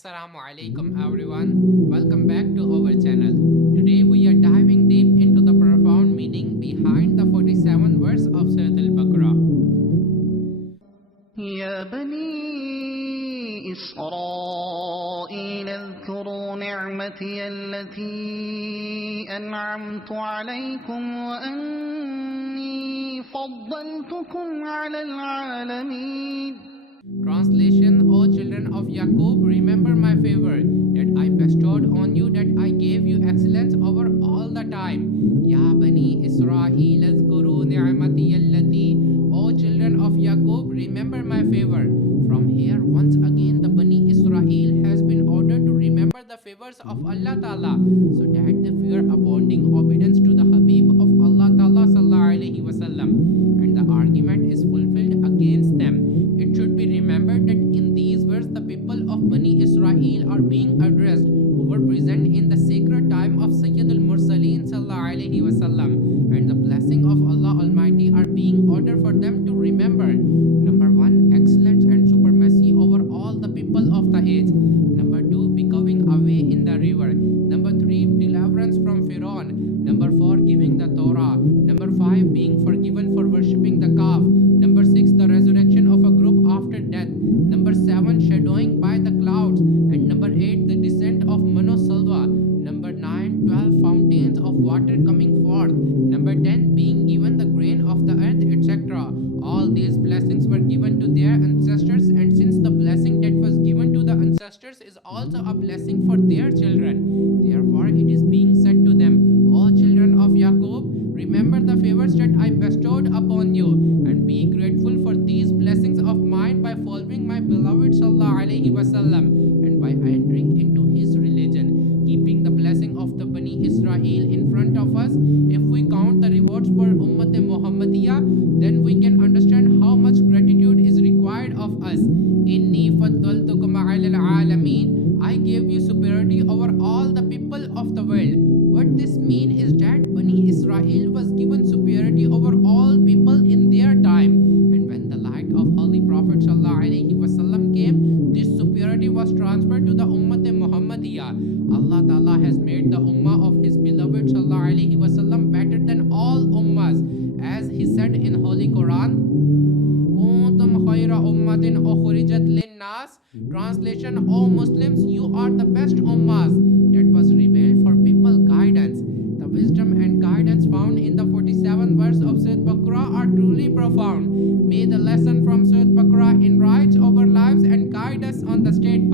Assalamu alaikum everyone. Welcome back to our channel. Today we are diving deep into the profound meaning behind the 47th verse of Surah Al-Baqarah. يا بني إسرائيل اذكروا نعمتي التي أنعمت عليكم وأني فضلتكم على العالمين. Translation: O children of Yacoub, remember my favor that I bestowed on you, that I gave you excellence over all the time. Ya Bani Israel azkuru ni'mati allati. O children of Yacoub, remember my favor. From here, once again, the Bani Israel has been ordered to remember the favors of Allah Ta'ala, so that they fear abounding obedience to the Habib of Allah Ta'ala Sallallahu Alaihi Wasallam, and the argument is fulfilled against them. It should be remembered that in these verses, the people of Bani Israel are being addressed, who were present in the sacred time of Sayyidul Mursaleen Sallallahu Alaihi Wasallam, and the blessing of Allah Almighty are being ordered for them to remember. Number 1, excellence and supremacy over all the people of the age. Number 2, becoming away in the river. Number 3, deliverance from Pharaoh. Number 4, giving the Torah. Number 5, being forgiven for worshipping the calf. Number 6, the resurrection of a group after death. Number 7, shadowing by the clouds. And number 8, the descent of Manosalva. Number 9, 12 fountains of water coming forth. Number 10, being given the grain of the earth, etc. All these blessings were given to their ancestors, and since the blessing that was given to the ancestors is also a blessing for their children, therefore it is being said to them, O children of Yacoub, remember the favors that I bestowed upon you, and be grateful for these blessings of mine by following my beloved Sallallahu Alaihi Wasallam, and by entering into his religion, keeping the blessing of the Bani Israel in front of us. If we count the rewards for Ummah Muhammadiyah, then we can understand how much gratitude is required of us. Inni faddaltukum ala al-alamin. I gave you superiority over all the people of the world. What this means is that Bani Israel was given superiority over all people in their time, and when the light of Holy Prophet Sallallahu Alaihi Wasallam came, this superiority was transferred to the Ummah Muhammadiyah. Allah Ta'ala has made the Ummah of His beloved Sallallahu Alaihi Wasallam better than all Ummahs, as He said in Holy Qur'an, Kuntum khayra ummatin ukhrijat lin-nas. Translation: O Muslims, you are the best Ummahs that was revealed for people guidance. The wisdom and guidance found in the 47th verse of Surah Baqarah are truly profound. May the lesson from Surah Baqarah enrich our lives and guide us on the steadfast